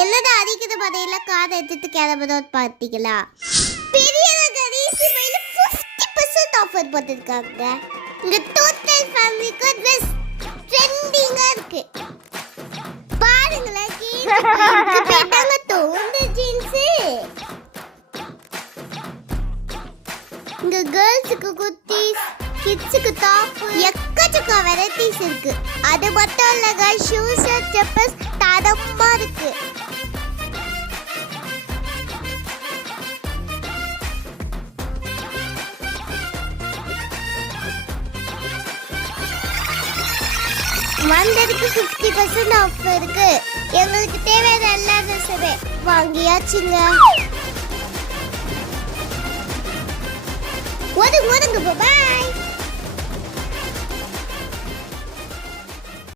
என்னடா அடிக்கிற பதையில கார் எடுத்துட்டு கிளம்புறோம் பார்த்தீங்களா? பெரிய கணேசி பையில 50% ஆஃபர் போட்டிருக்காங்க. இந்த டோட்டல் ஃபேமிலிக்கு ட்ரெஸ் ட்ரெண்டிங்கா இருக்கு. பாருங்களேன், கேட்டாங்க தோந்து ஜீன்ஸ். இந்த கேர்ள்ஸுக்கு குர்த்திஸ், கிட்ஸுக்கு டாப், எக்கச்சக்க வெரைட்டிஸ் இருக்கு. அது மட்டும் இல்லங்க, ஷூஸ் செப்பல்ஸ் தரமா இருக்கு. வந்ததுக்கு 50% ஆஃப் இருக்கு. எங்களுக்கு தேவையான எல்லா ட்ரெஸ்ஸுமே வாங்கியாச்சுங்க. ஒதுங்க பாய்.